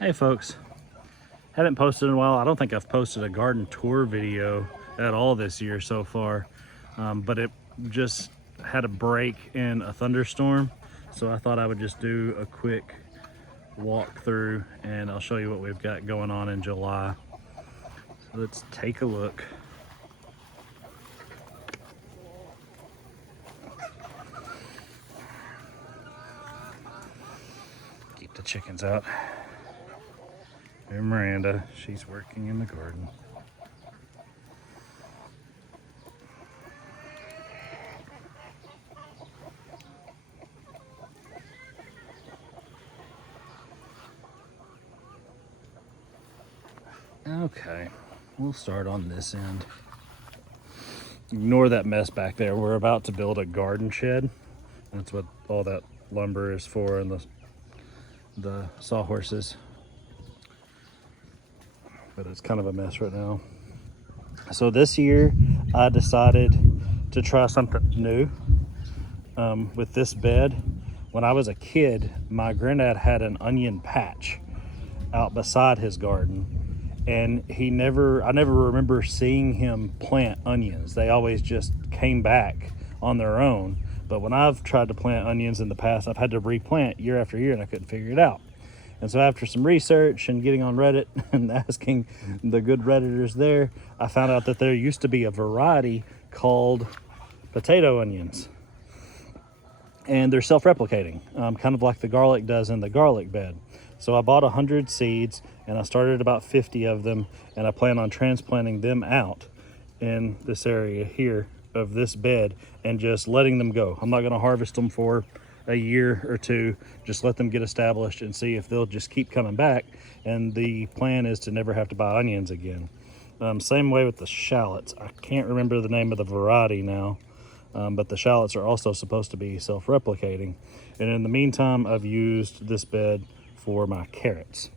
Hey folks, haven't posted in a while. I don't think I've posted a garden tour video at all this year so far, but it just had a break in a thunderstorm, so I thought I would just do a quick walk through and I'll show you what we've got going on in July. So let's take a look. Keep the chickens out. There's Miranda, she's working in the garden. Okay, we'll start on this end. Ignore that mess back there. We're about to build a garden shed. That's what all that lumber is for, and the sawhorses. But it's kind of a mess right now. So this year I decided to try something new with this bed. When I was a kid, my granddad had an onion patch out beside his garden, and I never remember seeing him plant onions. They always just came back on their own. But when I've tried to plant onions in the past, I've had to replant year after year and I couldn't figure it out. And so after some research and getting on Reddit and asking the good Redditors there, I found out that there used to be a variety called potato onions. And they're self-replicating, kind of like the garlic does in the garlic bed. So I bought 100 seeds and I started about 50 of them, and I plan on transplanting them out in this area here of this bed and just letting them go. I'm not going to harvest them for a year or two, just let them get established and see if they'll just keep coming back. And the plan is to never have to buy onions again. Same way with the shallots. I can't remember the name of the variety now, but the shallots are also supposed to be self-replicating. And in the meantime, I've used this bed for my carrots.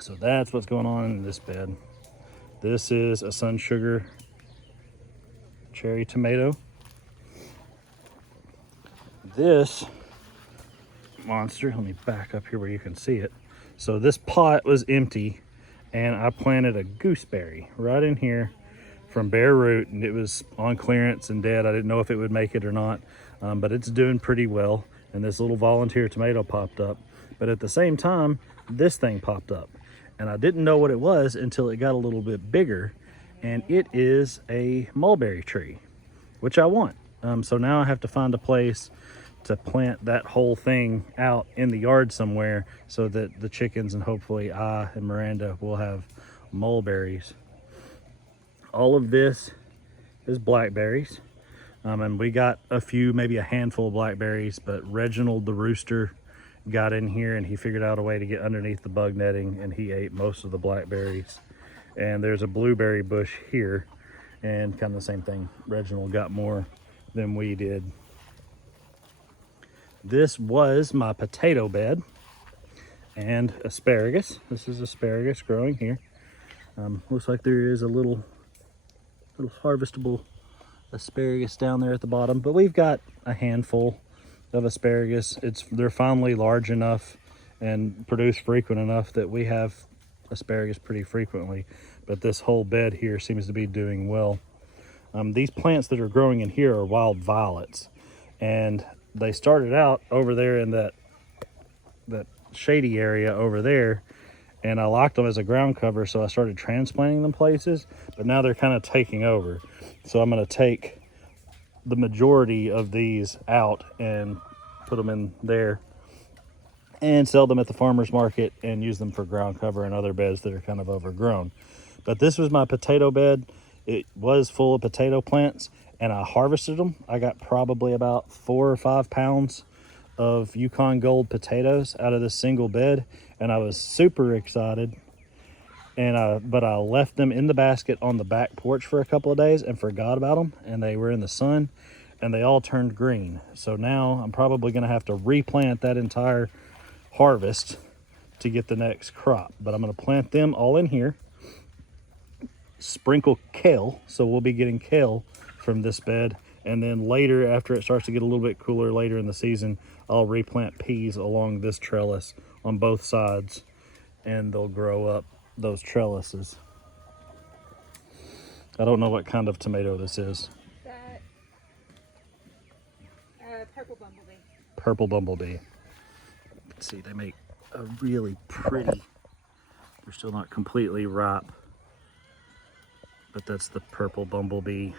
So that's what's going on in this bed. This is a Sun Sugar cherry tomato. This monster, let me back up here where you can see it. So this pot was empty and I planted a gooseberry right in here from bare root, and it was on clearance and dead. I didn't know if it would make it or not, but it's doing pretty well. And this little volunteer tomato popped up. But at the same time, this thing popped up. And I didn't know what it was until it got a little bit bigger. And it is a mulberry tree, which I want. So now I have to find a place to plant that whole thing out in the yard somewhere so that the chickens and hopefully I and Miranda will have mulberries. All of this is blackberries. And we got a few, maybe a handful of blackberries, but Reginald the rooster got in here and he figured out a way to get underneath the bug netting and he ate most of the blackberries. And there's a blueberry bush here, and kind of the same thing. Reginald got more than we did. This was my potato bed and asparagus. This is asparagus growing here. Looks like there is a little harvestable asparagus down there at the bottom, but we've got a handful of asparagus. They're finally large enough and produce frequent enough that we have asparagus pretty frequently, but this whole bed here seems to be doing well. These plants that are growing in here are wild violets, and they started out over there in that shady area over there, and I liked them as a ground cover, so I started transplanting them places, but now they're kind of taking over. So I'm going to take the majority of these out and put them in there and sell them at the farmer's market and use them for ground cover and other beds that are kind of overgrown. But this was my potato bed. It was full of potato plants and I harvested them. I got probably about 4 or 5 pounds of Yukon Gold potatoes out of this single bed, and I was super excited. But I left them in the basket on the back porch for a couple of days and forgot about them, and they were in the sun and they all turned green. So now I'm probably going to have to replant that entire harvest to get the next crop, but I'm going to plant them all in here, sprinkle kale, so we'll be getting kale from this bed, and then later, after it starts to get a little bit cooler later in the season, I'll replant peas along this trellis on both sides and they'll grow up those trellises. I don't know what kind of tomato this is. That purple bumblebee. Purple bumblebee. Let's see, they make a really pretty, they're still not completely ripe, but that's the purple bumblebee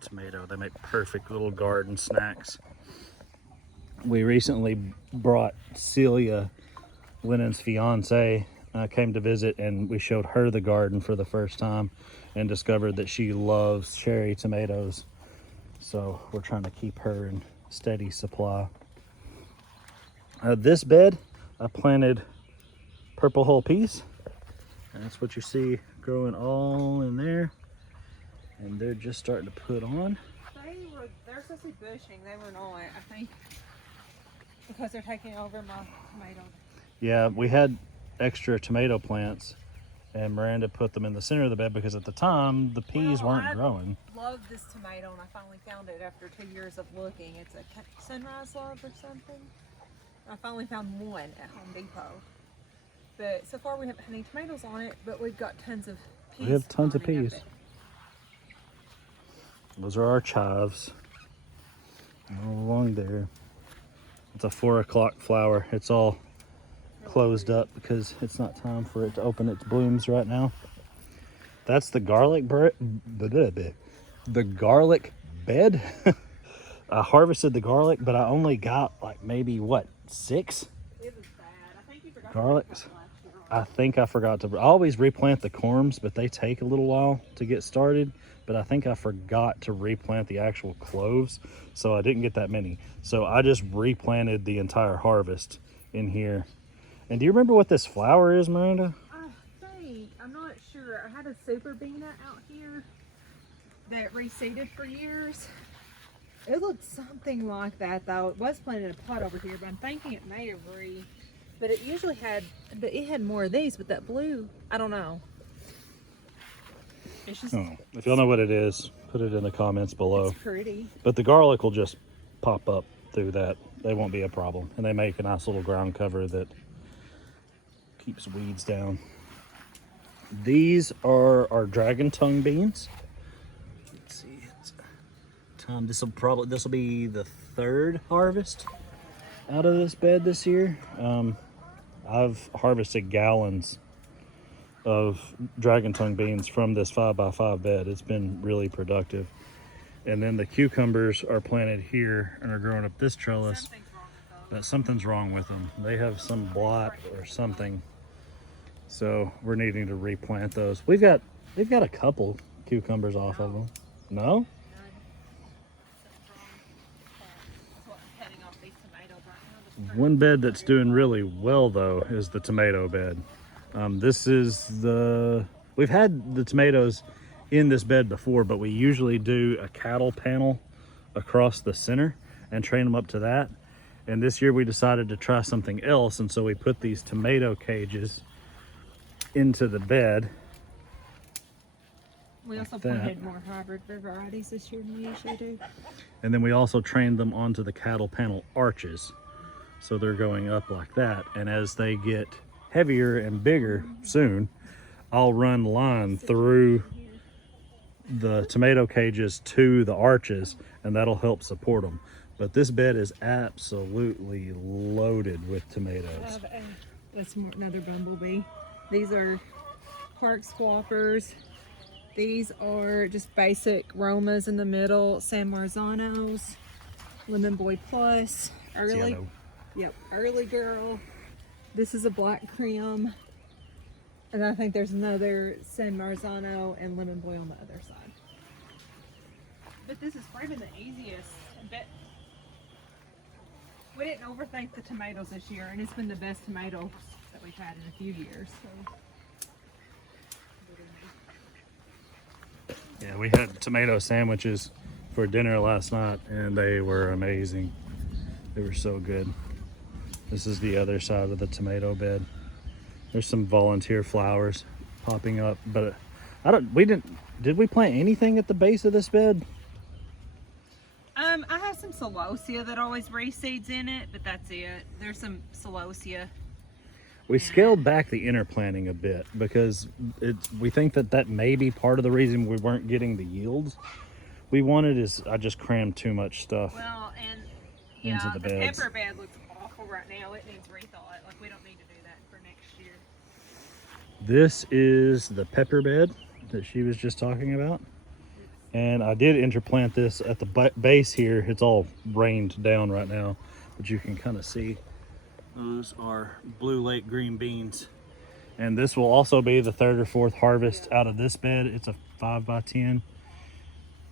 tomato. They make perfect little garden snacks. We recently brought Celia, Lennon's fiance, came to visit, and we showed her the garden for the first time and discovered that she loves cherry tomatoes. So we're trying to keep her in steady supply. This bed, I planted purple whole peas, and that's what you see growing all in there. And they're just starting to put on. They're supposed to be bushing. They were not, I think, because they're taking over my tomato. Yeah, we had extra tomato plants, and Miranda put them in the center of the bed because at the time the peas weren't growing. I love this tomato, and I finally found it after 2 years of looking. It's a Sunrise Love or something. I finally found one at Home Depot. But so far we haven't had any tomatoes on it, but we've got tons of peas. We have tons of spawning peas. up it. Those are our chives. All along there. It's a 4 o'clock flower. It's all closed up because it's not time for it to open its blooms right now. That's the garlic the garlic bed. I harvested the garlic, but I only got like maybe what, 6 It was bad. I think you forgot garlics. to plant last year. I think I forgot to. I always replant the corms, but they take a little while to get started. But I think I forgot to replant the actual cloves, so I didn't get that many. So I just replanted the entire harvest in here. And do you remember what this flower is, Miranda? I think, I'm not sure. I had a super beana out here that reseeded for years. It looked something like that though. It was planted in a pot over here, but I'm thinking it may have but it usually had, but it had more of these, but that blue, I don't know. It's just, Oh, if y'all know what it is, put it in the comments below. it's pretty. But the garlic will just pop up through that. They won't be a problem. And they make a nice little ground cover that keeps weeds down. These are our dragon tongue beans. Let's see, it's time. This will be the 3rd harvest out of this bed this year. I've harvested gallons of dragon tongue beans from this 5x5 bed. It's been really productive. And then the cucumbers are planted here and are growing up this trellis. Something's wrong with those. But something's wrong with them. They have some blot or something. So we're needing to replant those. They've got a couple cucumbers off of them. No? One bed that's doing really well though is the tomato bed. We've had the tomatoes in this bed before, but we usually do a cattle panel across the center and train them up to that. And this year we decided to try something else, and so we put these tomato cages into the bed. We also like that. planted more hybrid varieties this year than we usually do. And then we also trained them onto the cattle panel arches. So they're going up like that. And as they get heavier and bigger soon, I'll run line through the tomato cages to the arches, and that'll help support them. But this bed is absolutely loaded with tomatoes. That's another bumblebee. These are Park Squappers. These are just basic Romas in the middle, San Marzanos, Lemon Boy Plus, early. Yellow. Yep, early girl. This is a black creme. And I think there's another San Marzano and Lemon Boy on the other side. But this is probably the easiest. We didn't overthink the tomatoes this year, and it's been the best tomatoes that we've had in a few years. So. Yeah, we had tomato sandwiches for dinner last night, and they were amazing. They were so good. This is the other side of the tomato bed. There's some volunteer flowers popping up, but did we plant anything at the base of this bed? I have some celosia that always reseeds in it, but that's it. There's some celosia. We scaled back the inner planting a bit because we think that may be part of the reason we weren't getting the yields we wanted. Is I just crammed too much stuff Well, and into yeah, the the beds. pepper bed looks awful right now. It needs rethought. Like, we don't need to do that for next year. This is the pepper bed that she was just talking about. And I did interplant this at the base here. It's all rained down right now, but you can kind of see those are Blue Lake green beans. And this will also be the third or fourth harvest out of this bed. It's a 5x10.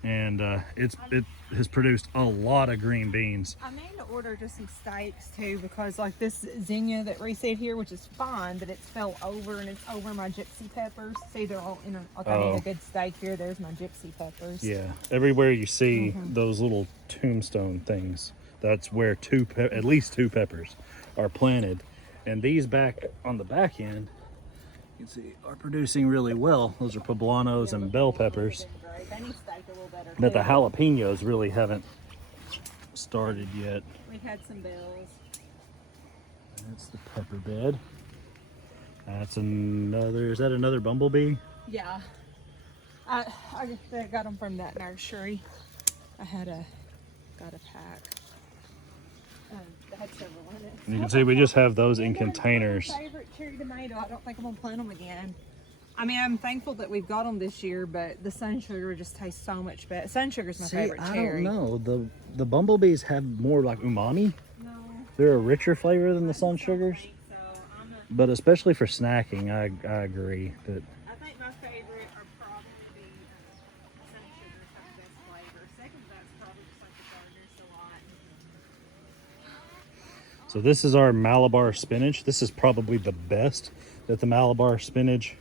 And it has produced a lot of green beans. I need to order just some steaks too, because like this zinnia that reseed here, which is fine, but it's fell over and it's over my gypsy peppers. See, they're all in like I need a good steak here. There's my gypsy peppers. Yeah, everywhere you see those little tombstone things, that's where at least two peppers are planted. And these back on the back end, you can see, are producing really well. Those are poblanos and bell peppers. They need steak a little better But the too. jalapenos really haven't started yet. We had some bells. That's the pepper bed. That's another, is that another bumblebee? Yeah. I got them from that nursery. I got a pack. They had several in it. And you can see we just have those in They're my containers. favorite cherry tomato. I don't think I'm gonna plant them again. I mean, I'm thankful that we've got them this year, but the sun sugar just tastes so much better. Sun sugar's my favorite I cherry. don't know. The bumblebees have more like umami. No, They're a richer flavor than the sun sugars. so But especially for snacking, I agree that I think my favorite are probably the sun sugars have the best flavor. Second to that's probably just like the Gardner Salon. so this is our Malabar spinach. This is probably the best that the Malabar spinach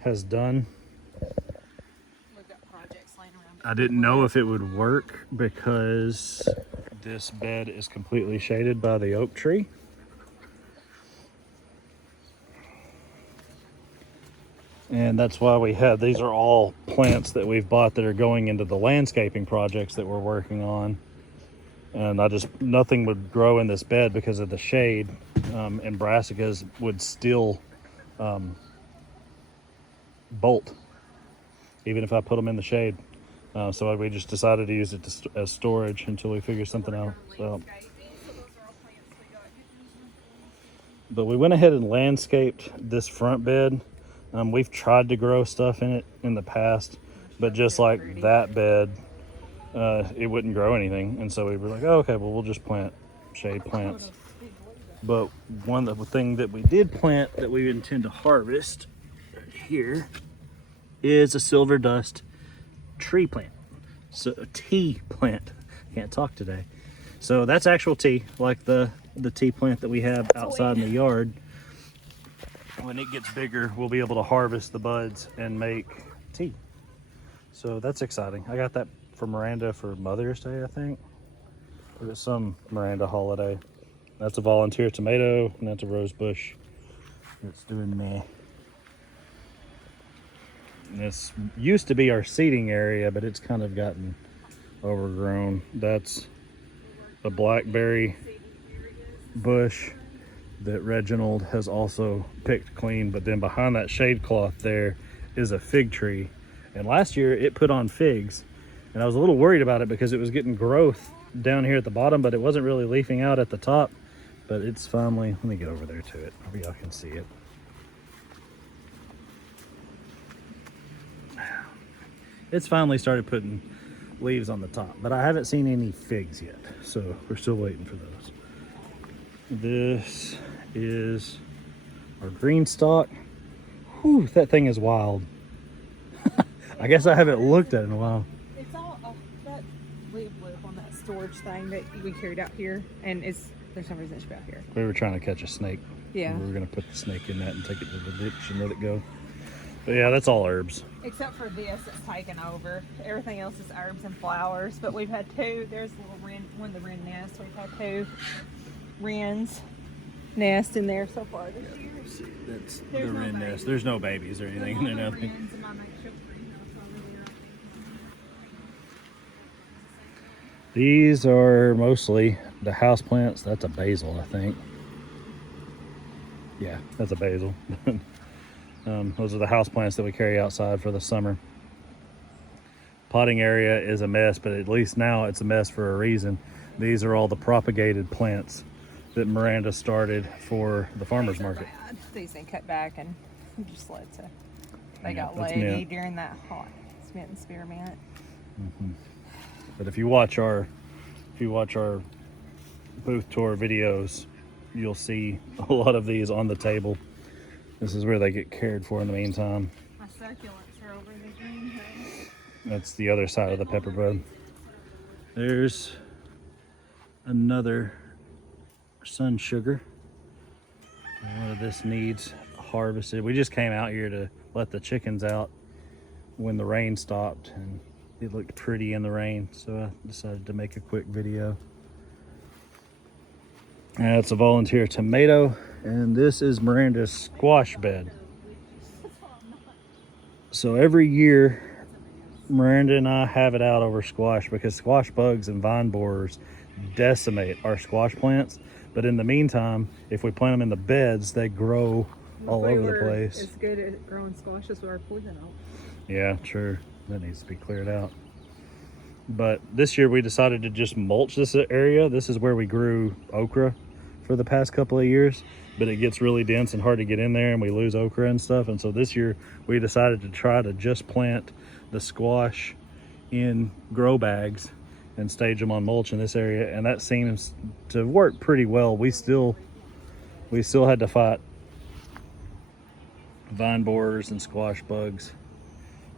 has done. We've got projects laying around. I didn't know if it would work because this bed is completely shaded by the oak tree. And that's why these are all plants that we've bought that are going into the landscaping projects that we're working on. And nothing would grow in this bed because of the shade, and brassicas would still bolt, even if I put them in the shade. So we just decided to use it as storage until we figure something out. But we went ahead and landscaped this front bed. We've tried to grow stuff in it in the past, but just like that bed, it wouldn't grow anything. And so we were like, oh, okay, well, we'll just plant shade plants. But one of the thing that we did plant that we intend to harvest here is a silver dust tree plant. So a tea plant. Can't talk today. So that's actual tea, like the tea plant that we have outside in the yard. When it gets bigger, we'll be able to harvest the buds and make tea. So that's exciting. I got that for Miranda for Mother's Day, I think. Or it's some Miranda holiday. That's a volunteer tomato, and that's a rose bush. It's doing meh. And this used to be our seating area, but it's kind of gotten overgrown. That's a blackberry bush that Reginald has also picked clean, but then behind that shade cloth there is a fig tree. And last year it put on figs, and I was a little worried about it because it was getting growth down here at the bottom, but it wasn't really leafing out at the top. But it's finally, let me get over there to it. Maybe y'all can see it. It's finally started putting leaves on the top, but I haven't seen any figs yet, so we're still waiting for those. This is our green stalk. Whew, that thing is wild. I guess I haven't looked at it in a while. It's all that leaf blip on that storage thing that we carried out here, and there's some reason it should be out here. We were trying to catch a snake. Yeah. We were gonna put the snake in that and take it to the ditch and let it go. But yeah, that's all herbs. Except for this, it's taken over. Everything else is herbs and flowers. But we've had two. There's a little wren, one of the wren nests. We've had two wrens nest in there so far this year. See, that's There's the no wren babies. nest. There's no babies or anything in there. There's Nothing. wrens in my makeshift greenhouse over there. These are mostly the house plants. That's a basil, I think. Yeah, that's a basil. Those are the house plants that we carry outside for the summer. Potting area is a mess, but at least now it's a mess for a reason. These are all the propagated plants that Miranda started for the farmer's market. These ain't cut back and just let to. They Yeah, got that's lady mint. during that hot mint and spearmint. But if you watch our booth tour videos, you'll see a lot of these on the table. This is where they get cared for in the meantime. My succulents are over the green thing. That's the other side of the pepper bud. There's another sun sugar. A lot of this needs harvested. We just came out here to let the chickens out when the rain stopped, and it looked pretty in the rain, so I decided to make a quick video. It's a volunteer tomato, and this is Miranda's squash bed. So every year Miranda and I have it out over squash because squash bugs and vine borers decimate our squash plants. But in the meantime, if we plant them in the beds, they grow all over the place. It's good at growing squash as our poison oak. Yeah, true. That needs to be cleared out. But this year we decided to just mulch this area. This is where we grew okra for the past couple of years, but it gets really dense and hard to get in there, and we lose okra and stuff. And so this year we decided to try to just plant the squash in grow bags and stage them on mulch in this area, and that seems to work pretty well. We still had to fight vine borers and squash bugs,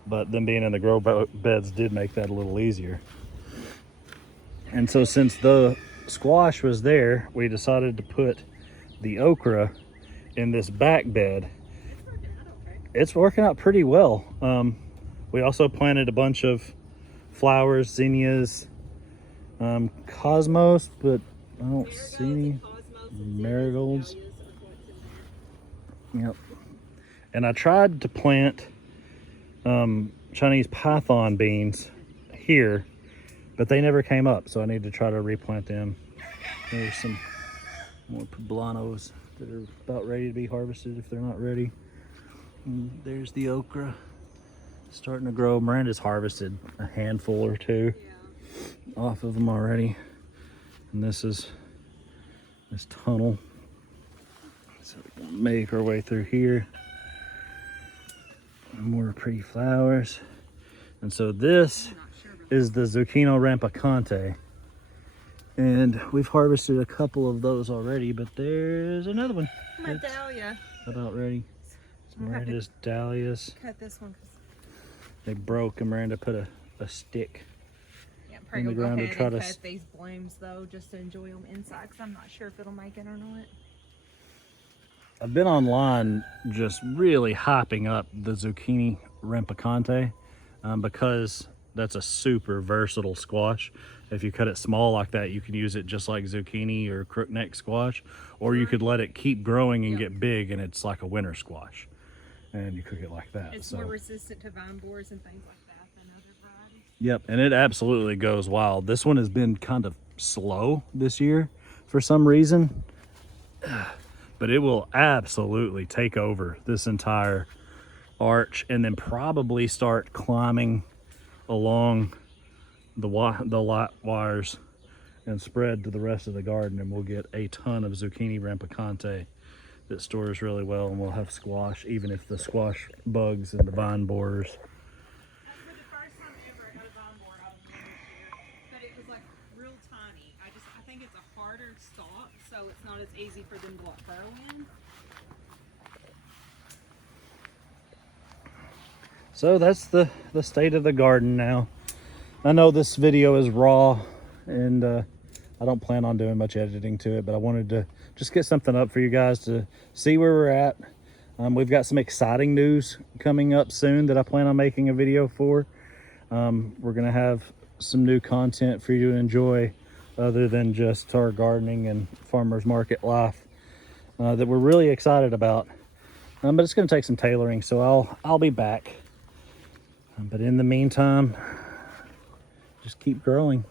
but them being in the grow beds did make that a little easier. And so since the squash was there, we decided to put the okra in this back bed. It's working out pretty well. We also planted a bunch of flowers, zinnias, cosmos, but I don't see any marigolds. Yep. And I tried to plant Chinese python beans here, but they never came up, so I need to try to replant them. There's some more poblanos that are about ready to be harvested if they're not ready. And there's the okra starting to grow. Miranda's harvested a handful or two off of them already. And this is this tunnel. So we can make our way through here. More pretty flowers. And so this is the Zucchino Rampicante. And we've harvested a couple of those already, but there's another one. My dahlia. About ready. It's Miranda's dahlias. Cut this one. They broke, and Miranda put a stick Yeah, in probably the go ground ahead to try and to cut these blooms though, just to enjoy them inside, because I'm not sure if it'll make it or not. I've been online just really hyping up the Zucchini Rampicante because that's a super versatile squash. If you cut it small like that, you can use it just like zucchini or crookneck squash, or you could let it keep growing and get big, and it's like a winter squash, and you cook it like that. It's more resistant to vine borers and things like that than other varieties. Yep, and it absolutely goes wild. This one has been kind of slow this year for some reason, but it will absolutely take over this entire arch and then probably start climbing along the light wires and spread to the rest of the garden, and we'll get a ton of Zucchini Rampicante that stores really well, and we'll have squash even if the squash bugs and the vine borers. For the first time ever, I got a vine borer out of this year, but it was like real tiny. I think it's a harder stalk, so it's not as easy for them to like burrow in. So that's the state of the garden now. I know this video is raw, and I don't plan on doing much editing to it, but I wanted to just get something up for you guys to see where we're at. We've got some exciting news coming up soon that I plan on making a video for. We're gonna have some new content for you to enjoy other than just our gardening and farmers market life that we're really excited about. But it's gonna take some tailoring, so I'll be back. But in the meantime, just keep growing.